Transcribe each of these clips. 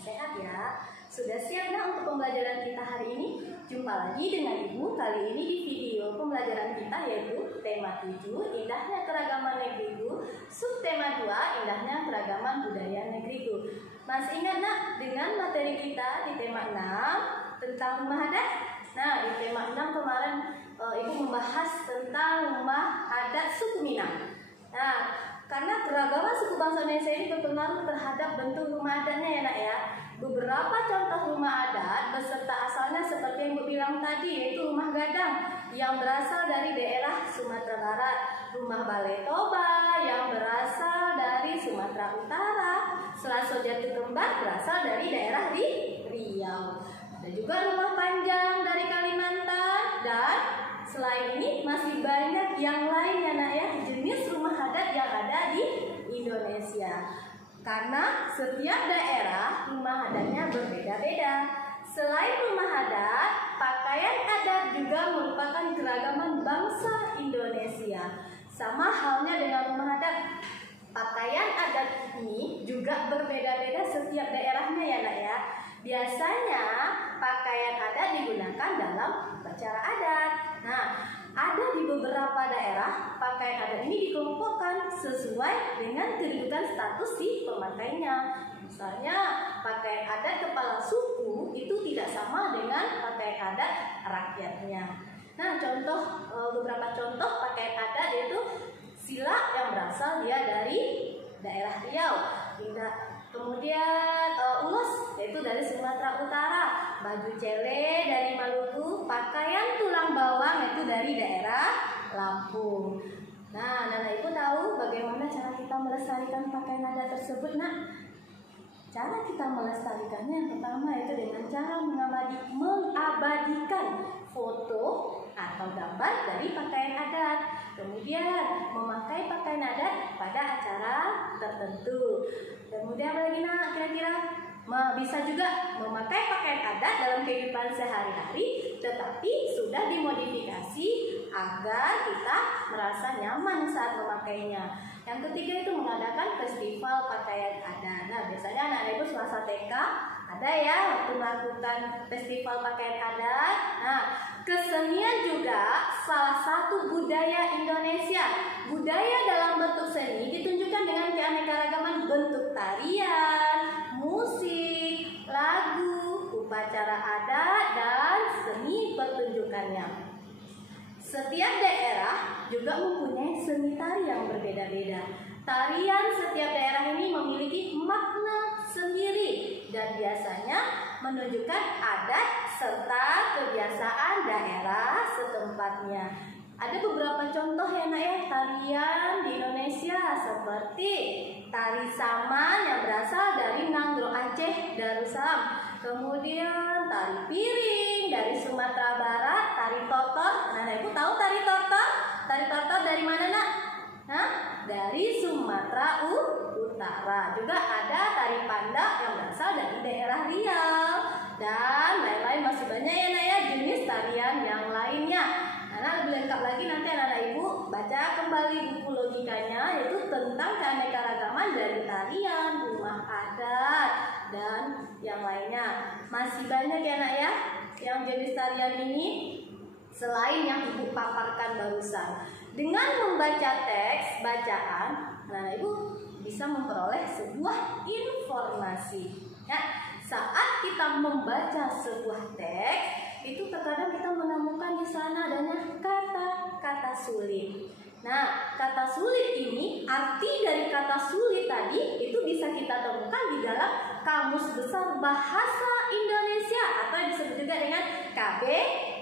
sehat ya. Sudah siap untuk pembelajaran kita hari ini? Jumpa lagi dengan Ibu kali ini di video pembelajaran kita yaitu tema 7 Indahnya Keragaman Negeriku, subtema 2 Indahnya Keragaman Budaya Negeriku. Masih ingat nak dengan materi kita di tema 6 tentang rumah adat? Nah, di tema 6 kemarin Ibu membahas tentang rumah adat suku Minang. Nah, karena keragaman suku bangsa Indonesia ini berpengaruh terhadap bentuk rumah adatnya ya nak ya. Beberapa contoh rumah adat beserta asalnya seperti yang Ibu bilang tadi, yaitu rumah gadang yang berasal dari daerah Sumatera Barat, rumah Balai Toba yang berasal dari Sumatera Utara, Selaso Jati Kembar berasal dari daerah di Riau. Ada juga rumah panjang dari Kalimantan, dan selain ini masih banyak yang lain ya nak ya, jenis rumah adat yang ada di Indonesia. Karena setiap daerah rumah adatnya berbeda-beda. Selain rumah adat, pakaian adat juga merupakan keragaman bangsa Indonesia. Sama halnya dengan rumah adat, pakaian adat ini juga berbeda-beda setiap daerahnya ya nak ya. Biasanya pakaian adat digunakan dalam upacara adat. Nah, ada di beberapa daerah pakaian adat ini dikelompokkan sesuai dengan kedudukan status si pemakainya. Misalnya pakaian adat kepala suku itu tidak sama dengan pakaian adat rakyatnya. Nah, beberapa contoh pakaian adat yaitu silak yang berasal dia dari daerah Riau. Kemudian ulos yaitu dari Sumatera Utara, baju cele dari Maluku, pakaian tulang bawang yaitu dari daerah Lampung. Nah, Nana Ibu tahu bagaimana cara kita melestarikan pakaian adat tersebut nak? Cara kita melestarikannya yang pertama yaitu dengan cara mengabadikan foto atau gambar dari pakaian adat. Kemudian memakai pakaian adat pada acara tertentu. Kemudian apa lagi nak kira-kira? Bisa juga memakai pakaian adat dalam kehidupan sehari-hari, tetapi sudah dimodifikasi agar kita merasa nyaman saat memakainya. Yang ketiga itu mengadakan festival pakaian adat. Nah, biasanya anak-anak ibu semasa TK ada ya waktu melakukan festival pakaian adat. Nah, kesenian juga salah satu budaya Indonesia. Budaya dalam bentuk seni ditunjukkan dengan keanekaragaman bentuk tarian, musik, lagu, upacara adat, dan seni pertunjukannya. Setiap daerah juga mempunyai seni tari yang berbeda-beda. Tarian setiap daerah ini memiliki makna sendiri dan biasanya menunjukkan adat serta kebiasaan daerah setempatnya. Ada beberapa contoh ya nak ya tarian di Indonesia seperti tari saman yang berasal dari Nanggro Aceh, Darussalam. Kemudian tari piring dari Sumatera Barat, tari tortor. Nah, ibu tahu tari tortor? Tari tortor dari mana nak? Hah? Dari Sumatera Utara. Juga ada tari pandak yang berasal dari daerah Riau. Dan lain-lain masih banyak ya nak ya jenis tarian yang lainnya. Nah, lebih lengkap lagi nanti anak-anak ibu baca kembali buku logikanya yaitu tentang keanekaragaman dari tarian, rumah adat, dan yang lainnya. Masih banyak ya nak ya yang jenis tarian ini selain yang ibu paparkan barusan. Dengan membaca teks bacaan, anak-anak ibu bisa memperoleh sebuah informasi. Ya, saat kita membaca sebuah teks itu terkadang kita menemukan di sana adanya kata-kata sulit. Nah, kata sulit ini, arti dari kata sulit tadi itu bisa kita temukan di dalam Kamus Besar Bahasa Indonesia atau yang disebut juga dengan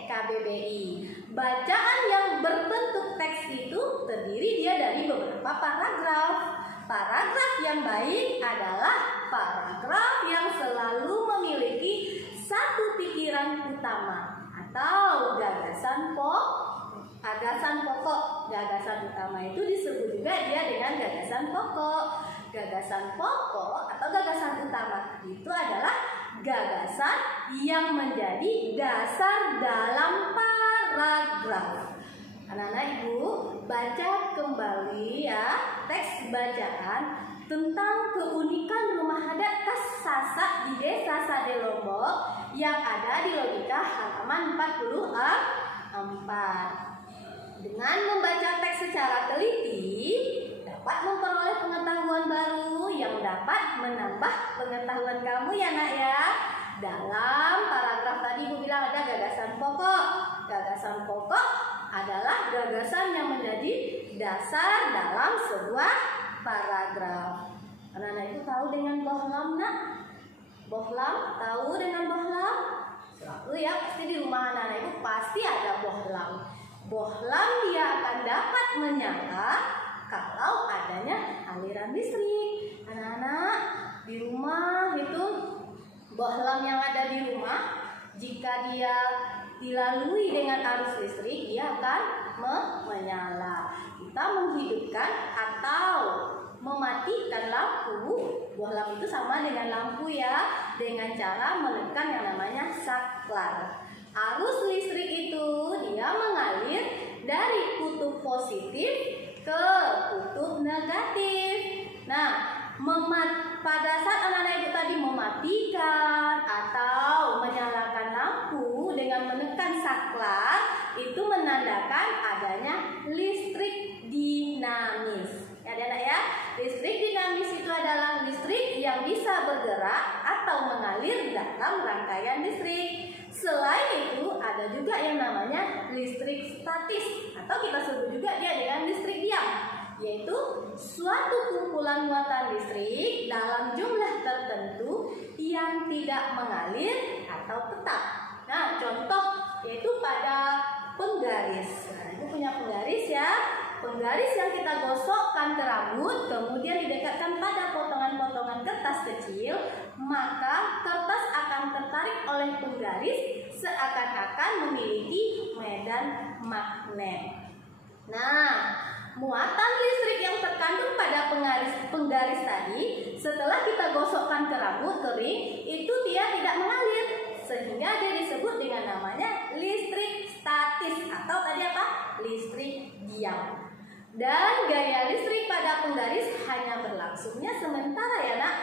KBBI. Bacaan yang berbentuk teks itu terdiri dia dari beberapa paragraf. Paragraf yang baik adalah paragraf yang selalu memiliki satu pikiran utama atau gagasan pokok. Gagasan utama itu disebut juga dia dengan gagasan pokok. Gagasan pokok atau gagasan utama itu adalah gagasan yang menjadi dasar dalam paragraf. Anak-anak ibu baca kembali ya teks bacaan tentang keunikan rumah adat khas Sasak di Desa de Lombok yang ada di logika halaman 44. Dengan membaca teks secara teliti, dapat memperoleh pengetahuan baru yang dapat menambah pengetahuan kamu ya nak ya. Dalam paragraf tadi Ibu bilang ada gagasan pokok. Gagasan pokok adalah gagasan yang menjadi dasar dalam sebuah paragraf. Anak-anak itu tahu dengan bohlam nak? Bohlam, tahu dengan bohlam? Selalu ya, pasti di rumah anak-anak itu pasti ada bohlam. Bohlam dia akan dapat menyala kalau adanya aliran listrik. Anak-anak di rumah itu bohlam yang ada di rumah, jika dia dilalui dengan arus listrik, dia akan menyala. Kita menghidupkan atau mematikan lampu, bohlam itu sama dengan lampu ya, dengan cara menekan yang namanya saklar. Arus listrik itu dia mengalir dari kutub positif ke kutub negatif. Nah, pada saat anak-anak itu tadi mematikan atau menyalakan lampu dengan menekan saklar, itu menandakan adanya listrik dinamis. Ya anak-anak ya, listrik dinamis itu adalah listrik yang bisa bergerak atau mengalir dalam rangkaian listrik. Selain itu ada juga yang namanya listrik statis atau kita sebut juga dia dengan listrik diam, yaitu suatu kumpulan muatan listrik dalam jumlah tertentu yang tidak mengalir atau tetap. Nah, contoh yaitu pada penggaris. Nah, Ibu punya penggaris ya. Penggaris yang kita gosokkan ke rambut kemudian didekatkan pada potongan-potongan kertas kecil, maka kertas akan tertarik oleh penggaris seakan-akan memiliki medan magnet. Nah, muatan listrik yang terkandung pada penggaris tadi setelah kita gosokkan ke rambut kering itu dia tidak mengalir, sehingga dia disebut dengan namanya listrik statis atau tadi apa? Listrik diam. Dan gaya listrik pada penggaris hanya berlangsungnya sementara ya nak.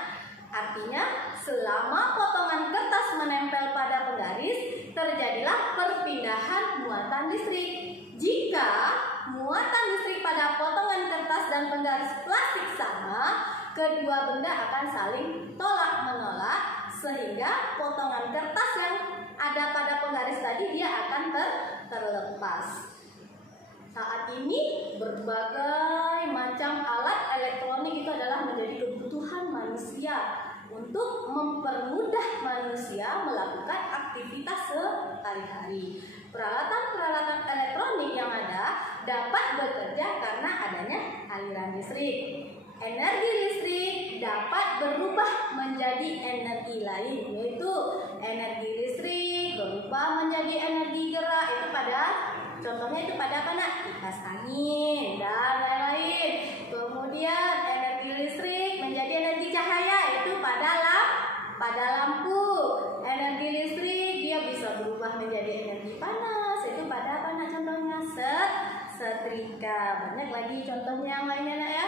Artinya selama potongan kertas menempel pada penggaris, terjadilah perpindahan muatan listrik. Jika muatan listrik pada potongan kertas dan penggaris plastik sama, kedua benda akan saling tolak-menolak sehingga potongan kertas yang ada pada penggaris tadi dia akan terlepas. Saat ini berbagai macam alat elektronik itu adalah menjadi kebutuhan manusia untuk mempermudah manusia melakukan aktivitas sehari-hari. Peralatan-peralatan elektronik yang ada dapat bekerja karena adanya aliran listrik. Energi listrik dapat berubah menjadi energi lain, yaitu energi listrik berubah menjadi energi gerak. Itu pada contohnya itu pada apa nak? Kipas angin dan lain-lain. Kemudian energi listrik menjadi energi cahaya, itu pada lampu. Energi listrik dia bisa berubah menjadi energi panas, itu pada apa nak? Contohnya setrika. Banyak lagi contohnya yang lainnya nak ya.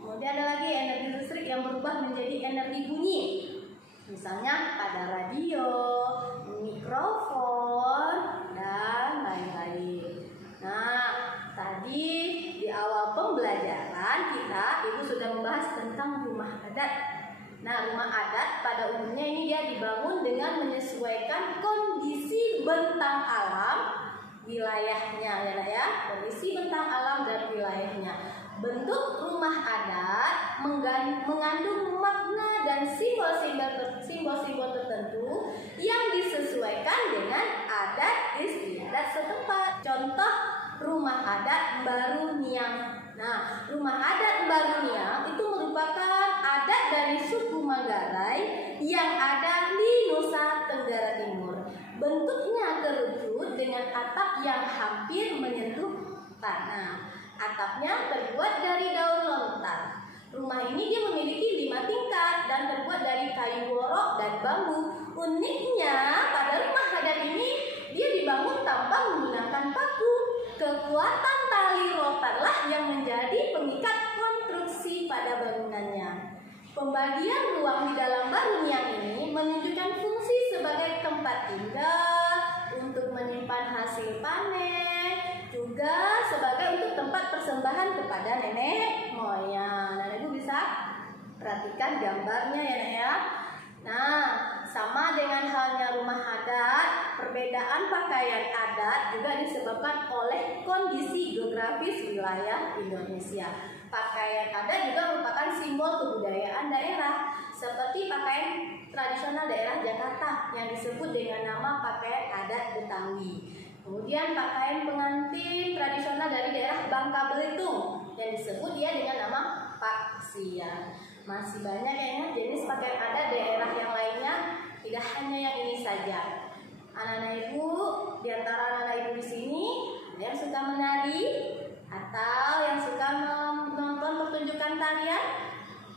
Kemudian ada lagi energi listrik yang berubah menjadi energi bunyi. Misalnya pada radio, mikrofon, dan lain-lain. Nah, tadi di awal pembelajaran Ibu sudah membahas tentang rumah adat. Nah, rumah adat pada umumnya ini dia dibangun dengan menyesuaikan kondisi bentang alam wilayahnya ya. Kondisi bentang alam dan wilayahnya. Bentuk rumah adat mengandung makna dan simbol-simbol tertentu yang disesuaikan dengan adat istiadat setempat. Contoh rumah adat Baruniang. Nah, rumah adat Baruniang itu merupakan adat dari suku Manggarai yang ada di Nusa Tenggara Timur. Bentuknya kerucut dengan atap yang hampir menyentuh tanah. Atapnya terbuat dari daun lontar. Rumah ini dia memiliki 5 tingkat dan terbuat dari kayu worok dan bambu. Uniknya pada rumah adat ini dia dibangun tanpa menggunakan paku. Kekuatan tali rotarlah yang menjadi pengikat konstruksi pada bangunannya. Pembagian ruang di dalam Baruniang ini menunjukkan fungsi tempat tinggal, untuk menyimpan hasil panen, juga sebagai untuk tempat persembahan kepada nenek moyang. Nah, Ibu bisa perhatikan gambarnya ya, Nek ya. Nah, sama dengan halnya rumah adat, perbedaan pakaian adat juga disebabkan oleh kondisi geografis wilayah Indonesia. Pakaian adat juga merupakan simbol kebudayaan daerah, seperti pakaian tradisional daerah Jakarta yang disebut dengan nama pakaian adat Betawi. Kemudian pakaian pengantin tradisional dari daerah Bangka Belitung yang disebut dia dengan nama Paksian. Masih banyak kayaknya jenis pakaian adat daerah yang lainnya, tidak hanya yang ini saja. Anak-anak Ibu, di antara anak-anak Ibu di sini ada yang suka menari atau yang suka menonton pertunjukan tarian.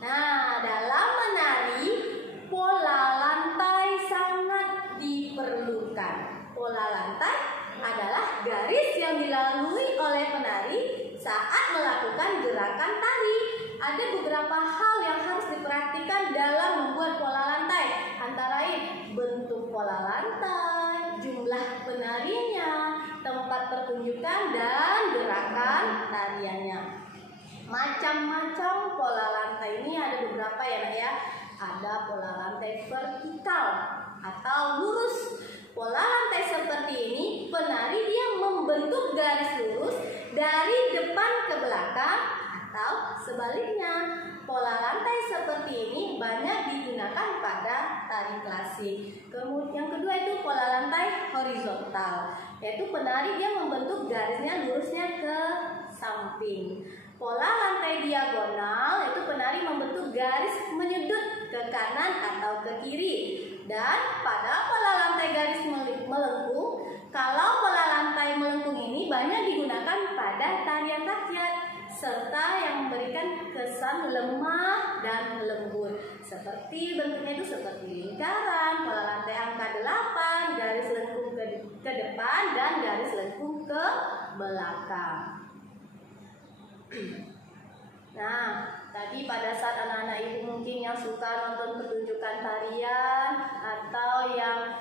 Nah, dalam menari pola lantai sangat diperlukan. Pola lantai adalah garis yang dilalui oleh penari saat melakukan gerakan tari. Ada beberapa hal yang harus diperhatikan dalam membuat pola lantai, antara lain bentuk pola lantai, jumlah penarinya, tempat pertunjukan, dan gerakan tariannya. Macam-macam pola lantai ini ada beberapa ya, Nak ya. Ada pola lantai vertikal atau lurus. Pola lantai seperti ini, penari dia membentuk garis lurus dari depan ke belakang atau sebaliknya. Pola lantai seperti ini banyak digunakan pada tari klasik. Kemudian yang kedua itu pola lantai horizontal, yaitu penari dia membentuk garisnya lurusnya ke samping. Pola lantai diagonal itu penari membentuk garis menyudut ke kanan atau ke kiri. Dan pada pola lantai garis melengkung, kalau pola lantai melengkung ini banyak digunakan pada tarian rakyat, serta yang memberikan kesan lemah dan lembut. Seperti bentuknya itu seperti lingkaran, pola lantai angka 8, garis lengkung ke depan dan garis lengkung ke belakang. Nah, tadi pada saat anak-anak Ibu mungkin yang suka nonton pertunjukan tarian atau yang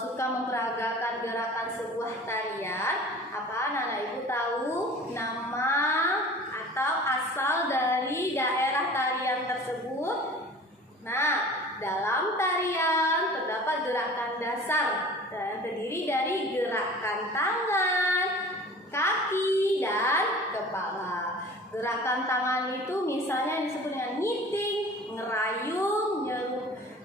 suka memperagakan gerakan sebuah tarian, apa anak-anak Ibu tahu nama atau asal dari daerah tarian tersebut? Nah, dalam tarian terdapat gerakan dasar dan terdiri dari gerakan tangan, kaki, dan kepala. Gerakan tangan itu misalnya disebutnya knitting, ngerayung,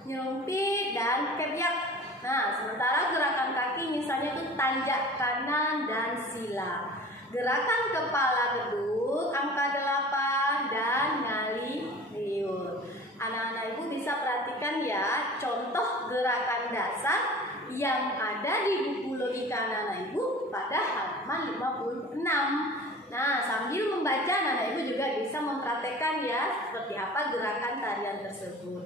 nyerumpit, dan kebyak. Nah, sementara gerakan kaki misalnya itu tanjak kanan dan sila. Gerakan kepala geduk, angka 8, dan ngali riur. Anak-anak Ibu bisa perhatikan ya contoh gerakan dasar yang ada di buku logika anak-anak Ibu pada halaman 56. Nah, sambil membaca anak-anak Ibu juga bisa mempraktekkan ya seperti apa gerakan tarian tersebut.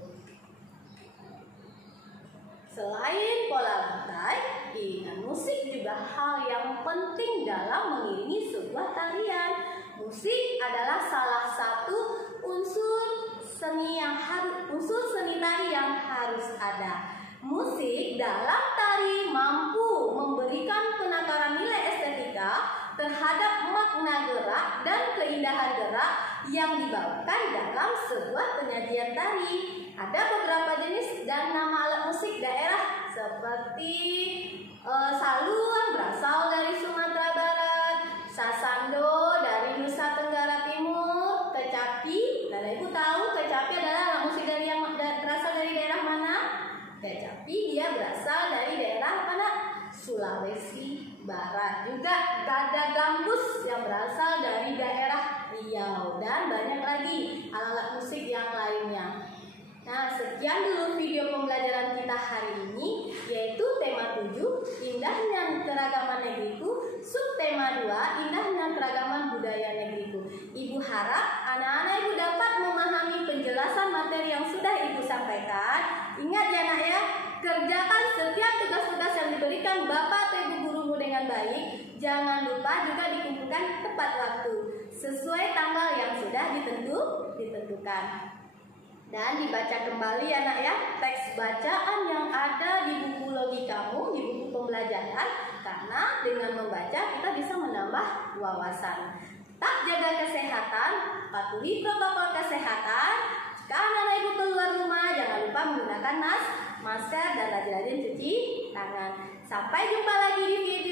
Selain pola lantai, iringan musik juga hal yang penting dalam mengiringi sebuah tarian. Musik adalah salah satu unsur seni tari yang harus ada. Musik dalam tari mampu memberikan penakaran nilai estetika terhadap makna gerak dan keindahan gerak yang dibawakan dalam sebuah penyajian tari. Ada beberapa jenis dan nama alat musik daerah seperti saluan berasal dari Sumatera Barat, sasando dari Nusa Tenggara Timur, kecapi. Dan Ibu tahu kecapi adalah alat musik yang berasal dari daerah mana? Kecapi dia berasal dari daerah mana? Sulawesi Barat. Juga gada gambus yang berasal dari daerah Riau, dan banyak lagi alat musik yang lainnya. Nah, sekian dulu video pembelajaran kita hari ini, yaitu tema 7, indahnya keragaman negeriku, subtema 2, indahnya keragaman budaya negeriku. Ibu harap anak-anak Ibu dapat memahami penjelasan materi yang sudah Ibu sampaikan. Ingat ya Nak ya, kerjakan setiap tugas-tugas yang diberikan Bapak atau Ibu gurumu dengan baik. Jangan lupa juga dikumpulkan tepat waktu sesuai tanggal yang sudah ditentukan. Dan dibaca kembali anak ya teks bacaan yang ada di buku logikamu, di buku pembelajaran, karena dengan membaca kita bisa menambah wawasan. Tetap jaga kesehatan, patuhi protokol kesehatan. Jika anak-anak ibu keluar rumah, jangan lupa menggunakan masker dan rajin-rajin cuci tangan. Sampai jumpa lagi di video